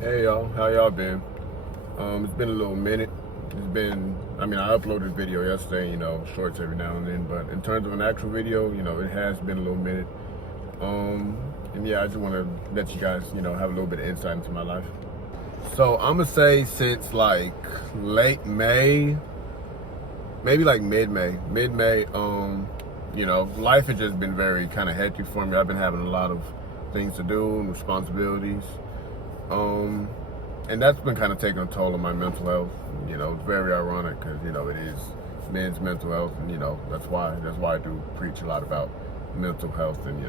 Hey y'all, how y'all been? It's been a little minute. I uploaded a video yesterday, shorts every now and then, but in terms of an actual video, it has been a little minute. Um, and yeah, I just want to let you guys, have a little bit of insight into my life. So I'm gonna say since like late May, maybe like mid-May, life has just been very kind of hectic for me. I've been having a lot of things to do and responsibilities. Um, and that's been kind of taking a toll on my mental health. It's very ironic because it is men's mental health, and that's why I do preach a lot about mental health and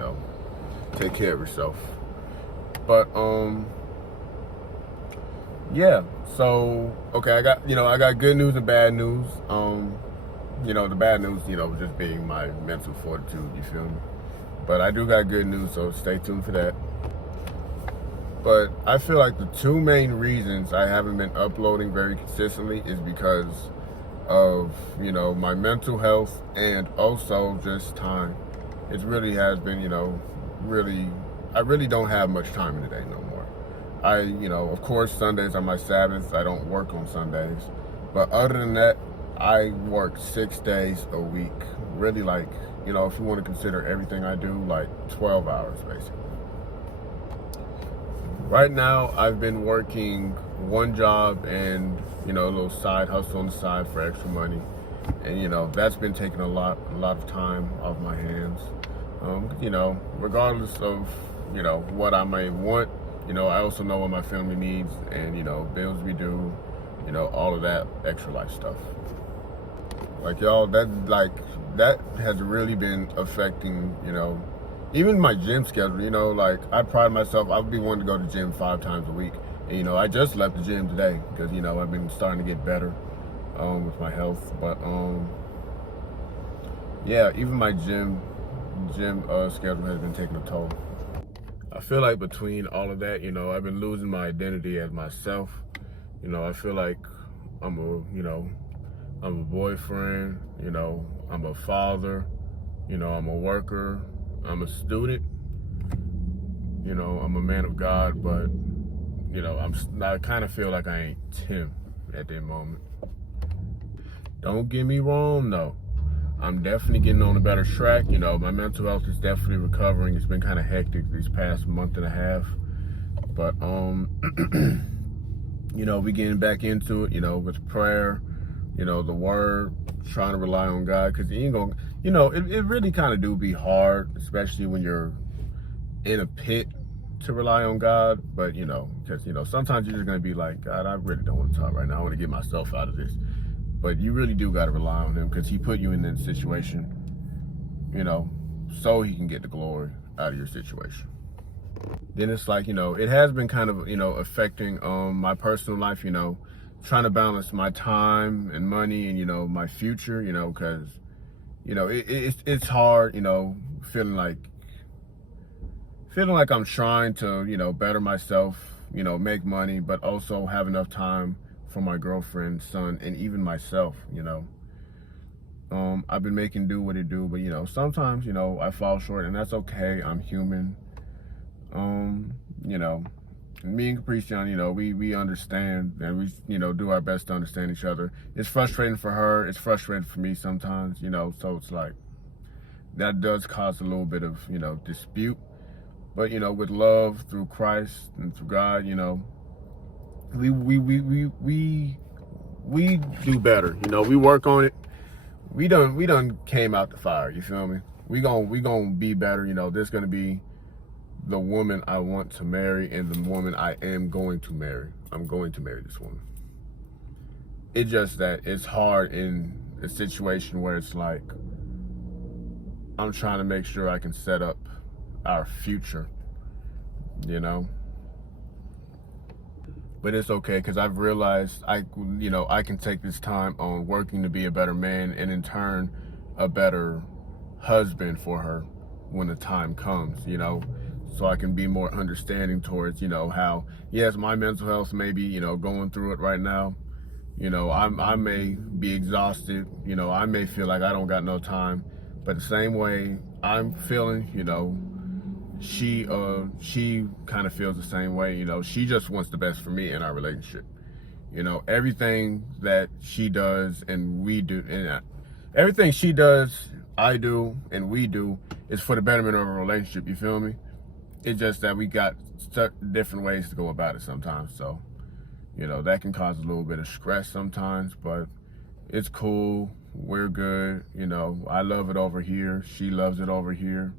take care of yourself. But yeah. So okay, I got good news and bad news. The bad news, just being my mental fortitude. You feel me? But I do got good news, so stay tuned for that. But I feel like the two main reasons I haven't been uploading very consistently is because of, my mental health and also just time. It really has been, I really don't have much time in the day no more. Of course, Sundays are my Sabbaths. I don't work on Sundays. But other than that, I work 6 days a week. Really, like, if you want to consider everything I do, like 12 hours basically. Right now, I've been working one job and, a little side hustle on the side for extra money. And, that's been taking a lot of time off my hands. Regardless of, what I may want, I also know what my family needs and, bills we do, all of that extra life stuff. Like, y'all, that has really been affecting, even my gym schedule. Like, I pride myself, I would be wanting to go to the gym 5 times a week. And, I just left the gym today because, I've been starting to get better with my health. But, yeah, even my gym schedule has been taking a toll. I feel like between all of that, I've been losing my identity as myself. I feel like I'm a boyfriend, I'm a father, I'm a worker, I'm a student, I'm a man of God, but, I kind of feel like I ain't Tim at that moment. Don't get me wrong, though. I'm definitely getting on a better track. My mental health is definitely recovering. It's been kind of hectic these past month and a half. But, we getting back into it, with prayer, the word, trying to rely on God. Because you ain't gonna, it really kind of do be hard, especially when you're in a pit to rely on God. But, because, sometimes you're just going to be like, God, I really don't want to talk right now. I want to get myself out of this. But you really do got to rely on him because he put you in that situation, so he can get the glory out of your situation. Then it's like, it has been kind of, affecting my personal life, trying to balance my time and money and, my future, because, it's hard, feeling like I'm trying to, better myself, make money, but also have enough time for my girlfriend, son, and even myself, I've been making do what it do, but, sometimes, I fall short, and that's okay. I'm human. You know, Me and Caprician, we understand and we, do our best to understand each other. It's frustrating for her. It's frustrating for me sometimes, so it's like, that does cause a little bit of, dispute. But, with love through Christ and through God, we do better. We work on it. We done came out the fire. You feel me? We gon' be better. There's gonna be the woman I want to marry and the woman I am going to marry. I'm going to marry this woman. It's just that it's hard in a situation where it's like I'm trying to make sure I can set up our future, But it's okay because I've realized I can take this time on working to be a better man and in turn a better husband for her when the time comes, so I can be more understanding towards, how, yes, my mental health may be, going through it right now. I may be exhausted, I may feel like I don't got no time, but the same way I'm feeling, she kind of feels the same way. You know, she just wants the best for me in our relationship. You know, everything that she does and we do, and everything she does, I do, and we do is for the betterment of a relationship. You feel me? It's just that we got different ways to go about it sometimes. So, you know, that can cause a little bit of stress sometimes, but it's cool. We're good. You know, I love it over here. She loves it over here.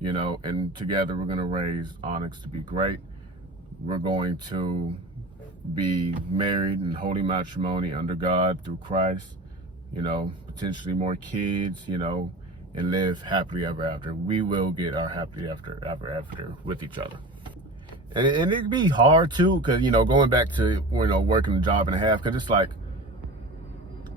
You know, and together we're going to raise Onyx to be great. We're going to be married in holy matrimony under God through Christ. You know, potentially more kids, you know, and live happily ever after. We will get our happily after with each other. And it'd be hard too, because, you know, going back to, you know, working a job and a half, because it's like,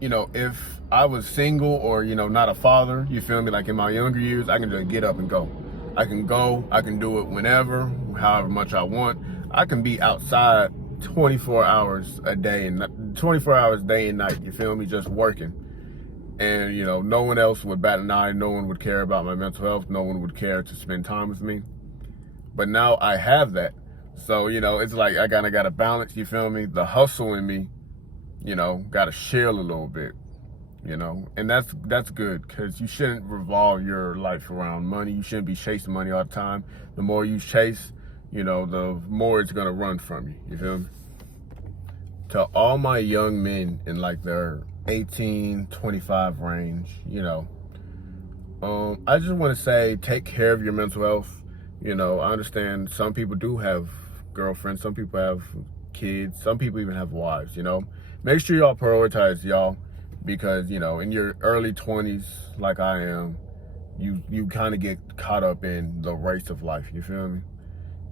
you know, if I was single or, you know, not a father, you feel me, like in my younger years, I can just get up and go. I can go, I can do it whenever, however much I want. I can be outside 24 hours a day and 24 hours day and night, you feel me, just working. And, you know, no one else would bat an eye. No one would care about my mental health. No one would care to spend time with me. But now I have that. So, you know, it's like I kind of got a balance, you feel me? The hustle in me, you know, got to chill a little bit, you know? And that's good, because you shouldn't revolve your life around money. You shouldn't be chasing money all the time. The more you chase, you know, the more it's going to run from you. You feel me? To all my young men in like their 18, 25 range, you know, I just want to say, take care of your mental health. You know, I understand some people do have girlfriends, some people have kids, some people even have wives, you know. Make sure y'all prioritize y'all, because, you know, in your early 20s, like I am, you kind of get caught up in the race of life, you feel me?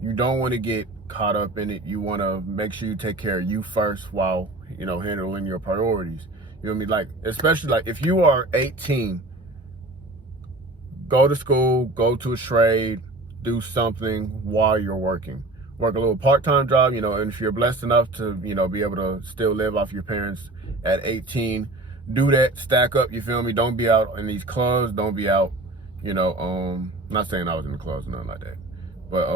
You don't want to get caught up in it. You want to make sure you take care of you first while, you know, handling your priorities. You know what I mean? Like, especially like if you are 18, go to school, go to a trade, do something while you're working. Work a little part-time job, you know, and if you're blessed enough to, you know, be able to still live off your parents at 18, do that, stack up, you feel me? Don't be out in these clubs, don't be out, you know, not saying I was in the clubs or nothing like that. But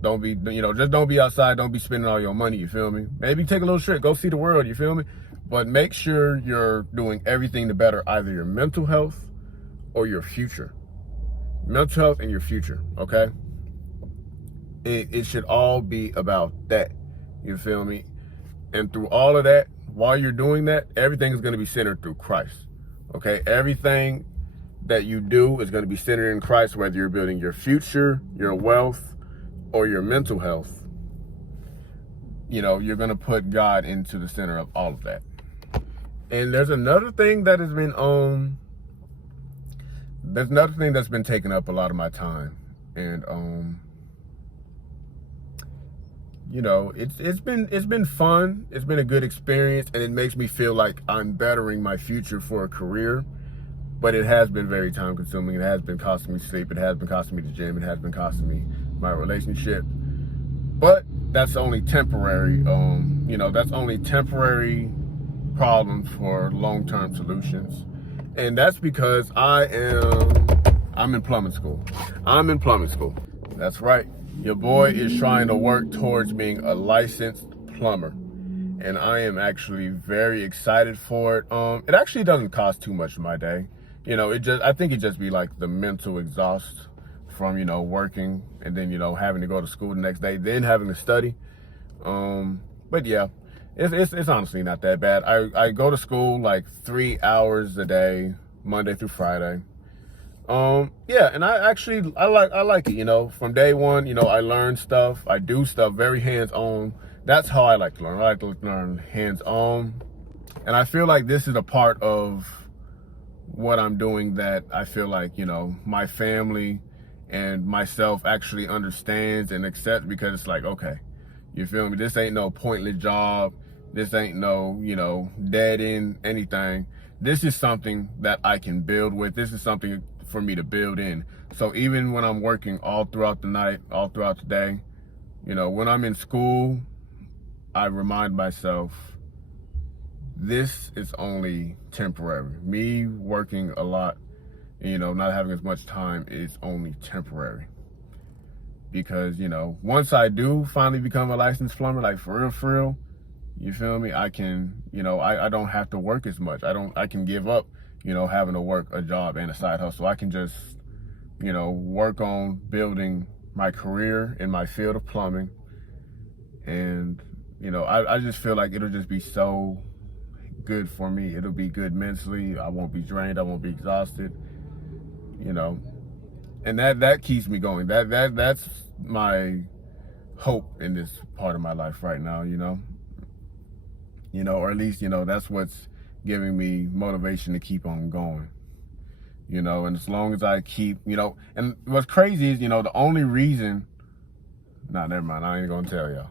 don't be, you know, just don't be outside. Don't be spending all your money, you feel me? Maybe take a little trip, go see the world, you feel me? But make sure you're doing everything to better either your mental health or your future. Mental health and your future, okay? It should all be about that, you feel me? And through all of that, while you're doing that, everything is going to be centered through Christ, okay? Everything that you do is going to be centered in Christ, whether you're building your future, your wealth, or your mental health. You know, you're going to put God into the center of all of that. And there's another thing that has been that's been taking up a lot of my time. And you know, it's been fun. It's been a good experience, and it makes me feel like I'm bettering my future for a career. But it has been very time consuming. It has been costing me sleep. It has been costing me the gym. It has been costing me my relationship. But that's only temporary. You know, that's only temporary problems for long-term solutions. And that's because I'm in plumbing school. I'm in plumbing school. That's right. Your boy is trying to work towards being a licensed plumber. And I am actually very excited for it. It actually doesn't cost too much in my day. You know, I think it just be like the mental exhaust from, you know, working and then, you know, having to go to school the next day, then having to study. But yeah, it's honestly not that bad. I go to school like 3 hours a day, Monday through Friday. Yeah, and I like it, you know. From day one, you know, I learn stuff, I do stuff very hands-on. That's how I like to learn. I like to learn hands-on. And I feel like this is a part of what I'm doing that I feel like, you know, my family and myself actually understands and accepts, because it's like, okay, you feel me? This ain't no pointless job. This ain't no, you know, dead end anything. This is something that I can build with. This is something for me to build in. So even when I'm working all throughout the night, all throughout the day, you know, when I'm in school, I remind myself, this is only temporary. Me working a lot, you know, not having as much time is only temporary. because, you know, once I do finally become a licensed plumber, like for real, you feel me? I can, you know, I don't have to work as much. I can give up, you know, having to work a job and a side hustle. I can just, you know, work on building my career in my field of plumbing. And, you know, I just feel like it'll just be so good for me. It'll be good mentally. I won't be drained. I won't be exhausted, you know. And that keeps me going. That's my hope in this part of my life right now, you know. You know, or at least, you know, that's what's giving me motivation to keep on going. You know, and as long as I keep, you know, and what's crazy is, you know, the only reason, nah, never mind, I ain't gonna tell y'all.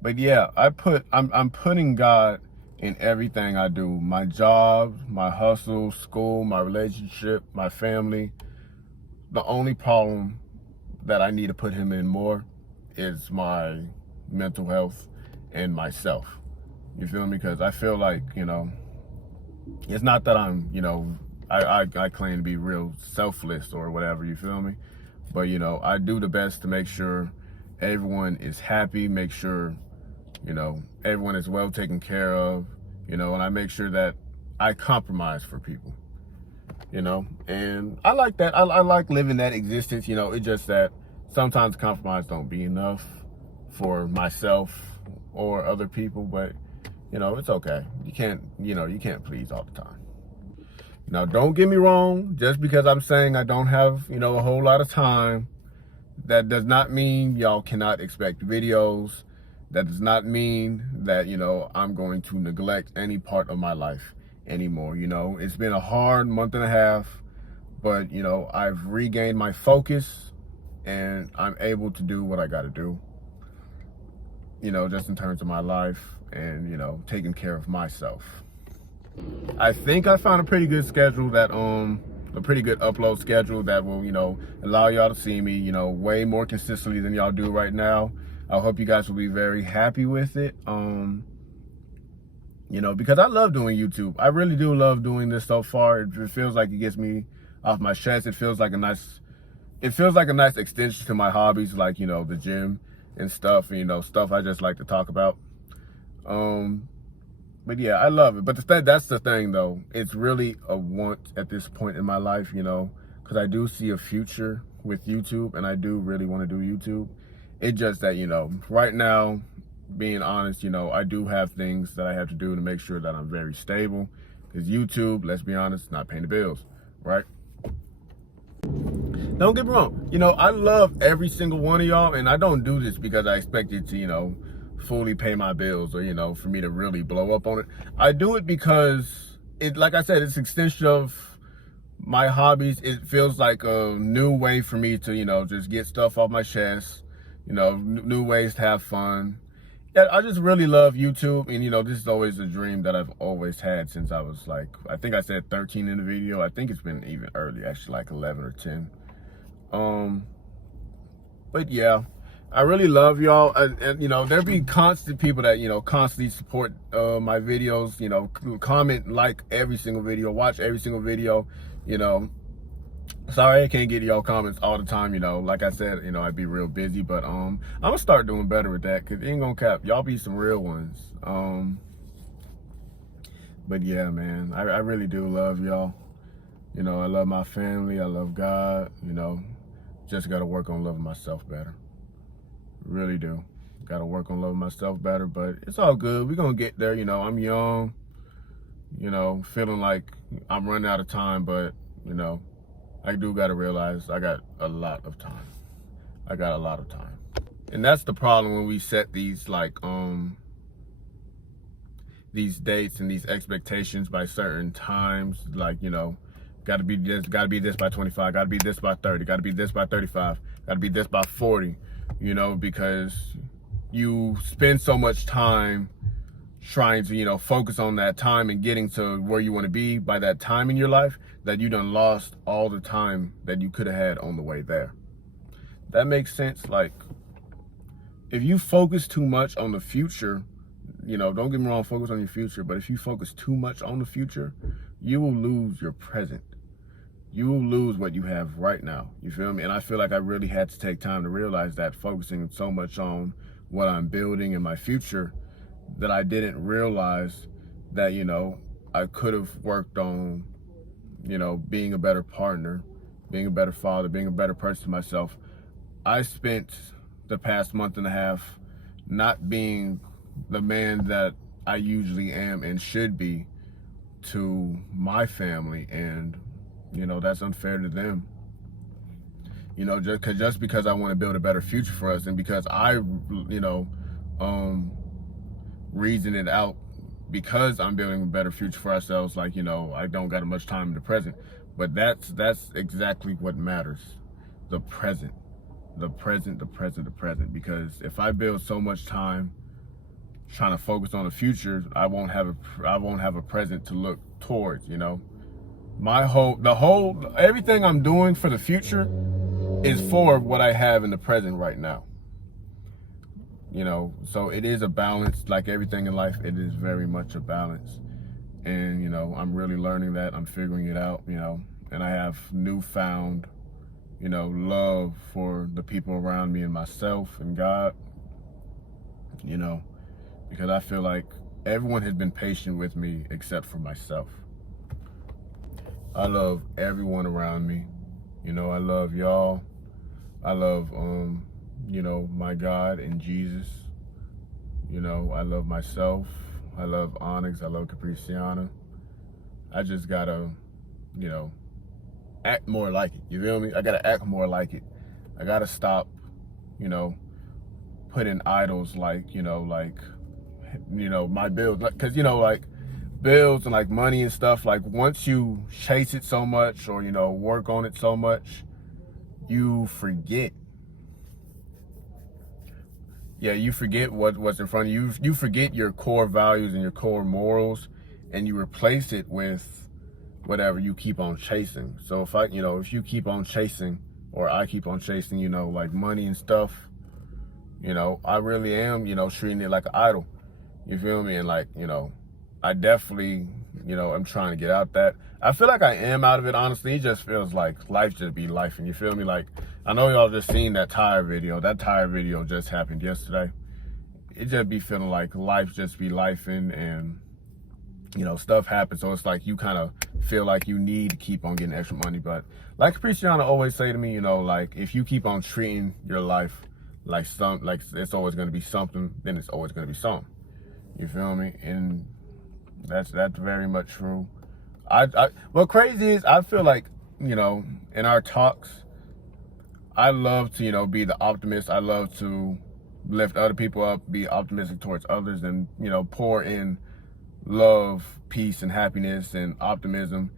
But yeah, I'm putting God in everything I do. My job, my hustle, school, my relationship, my family. The only problem that I need to put him in more is my mental health and myself. You feel me? Because I feel like, you know, it's not that I'm, you know, I claim to be real selfless or whatever, you feel me? But, you know, I do the best to make sure everyone is happy, make sure, you know, everyone is well taken care of, you know, and I make sure that I compromise for people, you know, and I like that. I like living that existence, you know. It's just that sometimes compromise don't be enough for myself or other people, but, you know, it's okay. You can't, you know, you can't please all the time. Now, don't get me wrong, just because I'm saying I don't have, you know, a whole lot of time, that does not mean y'all cannot expect videos. That does not mean that, you know, I'm going to neglect any part of my life anymore. You know, it's been a hard month and a half, but, you know, I've regained my focus and I'm able to do what I got to do, you know, just in terms of my life and, you know, taking care of myself. I think I found a pretty good schedule that, a pretty good upload schedule that will, you know, allow y'all to see me, you know, way more consistently than y'all do right now. I hope you guys will be very happy with it. You know, because I love doing YouTube. I really do love doing this so far. It feels like it gets me off my chest. It feels like a nice extension to my hobbies, like, you know, the gym and stuff, you know, stuff I just like to talk about. But yeah, I love it. But that's the thing, though. It's really a want at this point in my life, you know, because I do see a future with YouTube, and I do really want to do YouTube. It's just that, you know, right now, being honest, you know, I do have things that I have to do to make sure that I'm very stable. Because YouTube, let's be honest, not paying the bills, right? Don't get me wrong. You know, I love every single one of y'all, and I don't do this because I expect it to, you know, fully pay my bills or, you know, for me to really blow up on it. I do it because it, like I said, it's an extension of my hobbies. It feels like a new way for me to, you know, just get stuff off my chest, you know, new ways to have fun. Yeah, I just really love YouTube, and, you know, this is always a dream that I've always had since I was like, I think I said 13 in the video. I think it's been even early, actually, like 11 or 10. But yeah, I really love y'all, and you know, there be constant people that, you know, constantly support my videos, you know, comment, like every single video, watch every single video, you know. Sorry I can't get y'all comments all the time, you know. Like I said, you know, I'd be real busy, but I'm gonna start doing better with that, because it ain't gonna cap. Y'all be some real ones. But yeah, man, I really do love y'all. You know, I love my family, I love God, you know. Just gotta work on loving myself better. Really do. Gotta work on loving myself better, but it's all good. We're gonna get there, you know. I'm young, you know, feeling like I'm running out of time, but, you know, I do gotta realize I got a lot of time. I got a lot of time. And that's the problem when we set these, like, these dates and these expectations by certain times, like, you know, gotta be this by 25, gotta be this by 30, gotta be this by 35, gotta be this by 40, you know, because you spend so much time trying to, you know, focus on that time and getting to where you want to be by that time in your life, that you done lost all the time that you could have had on the way there. That makes sense. Like, if you focus too much on the future, you know, don't get me wrong, focus on your future, but if you focus too much on the future, you will lose your present. you will lose what you have right now. You feel me? And I feel like I really had to take time to realize that, focusing so much on what I'm building in my future, that I didn't realize that, I could have worked on, being a better partner, being a better father, being a better person to myself. I spent the past month and a half not being the man that I usually am and should be to my family, and that's unfair to them. Just because I want to build a better future for us, and because I um reason it out, because I'm building a better future for ourselves, like, I don't got much time in the present. But that's exactly what matters. The present. The present, the present, the present. Because if I build so much time trying to focus on the future, I won't have a present to look towards. Everything I'm doing for the future is for what I have in the present right now. So it is a balance. Like everything in life, it is very much a balance. And I'm really learning that. I'm figuring it out. And I have newfound love for the people around me and myself and God, because I feel like everyone has been patient with me except for myself. I love everyone around me. I love y'all. I love, my God and Jesus. I love myself. I love Onyx. I love Capriciana. I just gotta, act more like it. You feel me? I gotta act more like it. I gotta stop, putting idols like my bills. Because, like bills and like money and stuff, like once you chase it so much, or, work on it so much, you forget. Yeah, you forget what's in front of you. You forget your core values and your core morals, and you replace it with whatever you keep on chasing. So if you keep on chasing, or I keep on chasing, like money and stuff, I really am, treating it like an idol. You feel me? And like, I definitely, I'm trying to get out that. I feel like I am out of it, honestly. It just feels like life just be life, and you feel me? Like, I know y'all just seen that tire video. That tire video just happened yesterday. It just be feeling like life just be life, and stuff happens. So it's like you kind of feel like you need to keep on getting extra money. But like Capriciana always say to me, like if you keep on treating your life like it's always going to be something, then it's always going to be something. You feel me? And that's very much true. What crazy is, I feel like, in our talks, I love to, be the optimist. I love to lift other people up, be optimistic towards others, and, pour in love, peace, and happiness and optimism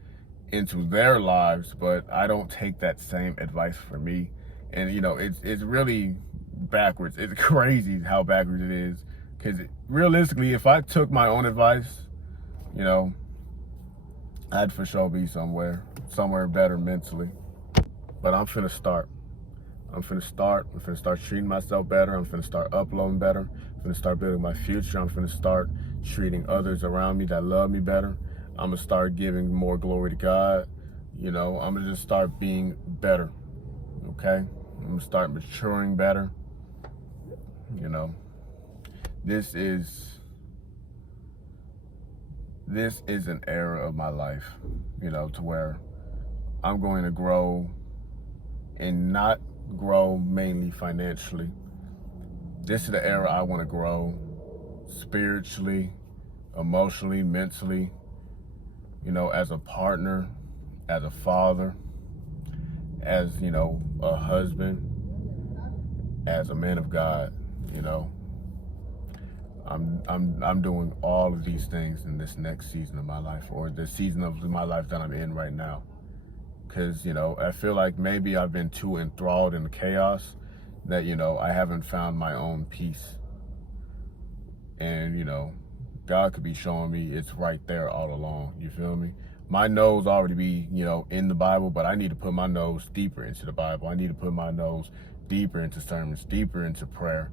into their lives. But I don't take that same advice for me. And, it's really backwards. It's crazy how backwards it is. Because realistically, if I took my own advice, I'd for sure be somewhere better mentally. But I'm finna start. I'm finna start treating myself better. I'm finna start uploading better. I'm finna start building my future. I'm finna start treating others around me that love me better. I'm gonna start giving more glory to God. I'm gonna just start being better. Okay? I'm gonna start maturing better. This is an era of my life, to where I'm going to grow, and not grow mainly financially. This is the era I want to grow spiritually, emotionally, mentally, as a partner, as a father, as, a husband, as a man of God. I'm doing all of these things in this next season of my life, or the season of my life that I'm in right now. Because, I feel like maybe I've been too enthralled in the chaos that, I haven't found my own peace. And, God could be showing me it's right there all along. You feel me? My nose already be, in the Bible, but I need to put my nose deeper into the Bible. I need to put my nose deeper into sermons, deeper into prayer,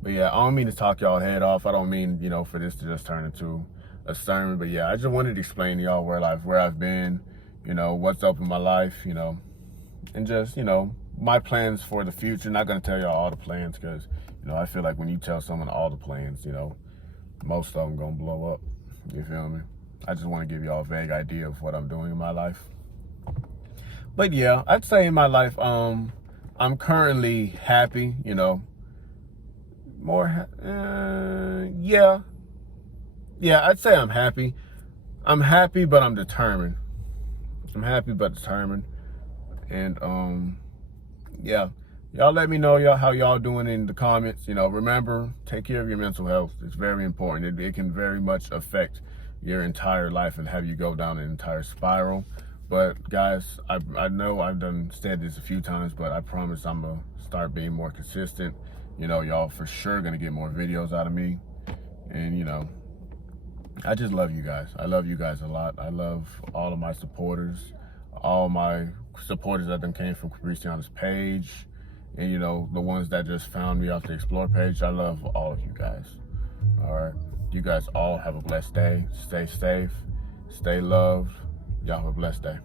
But yeah, I don't mean to talk y'all head off. I don't mean, for this to just turn into a sermon. But yeah, I just wanted to explain to y'all where I've been, you know, what's up in my life, you know, and just, you know, my plans for the future. Not going to tell y'all all the plans because, you know, I feel like when you tell someone all the plans, you know, most of them going to blow up. You feel me? I just want to give y'all a vague idea of what I'm doing in my life. But yeah, I'd say in my life, I'm currently happy, you know, yeah, I'd say I'm happy. I'm happy, but I'm determined. I'm happy, but determined. And, yeah, y'all let me know how y'all doing in the comments. You know, remember, take care of your mental health. It's very important. It can very much affect your entire life and have you go down an entire spiral. But guys, I know I've said this a few times, but I promise I'm gonna start being more consistent. You know, y'all for sure gonna get more videos out of me. And you know, I just love you guys. I love you guys a lot. I love all of my supporters, all my supporters that came from Christiana's page, and you know, the ones that just found me off the Explore page. I love all of you guys. All right. You guys all have a blessed day. Stay safe. Stay loved. Y'all have a blessed day.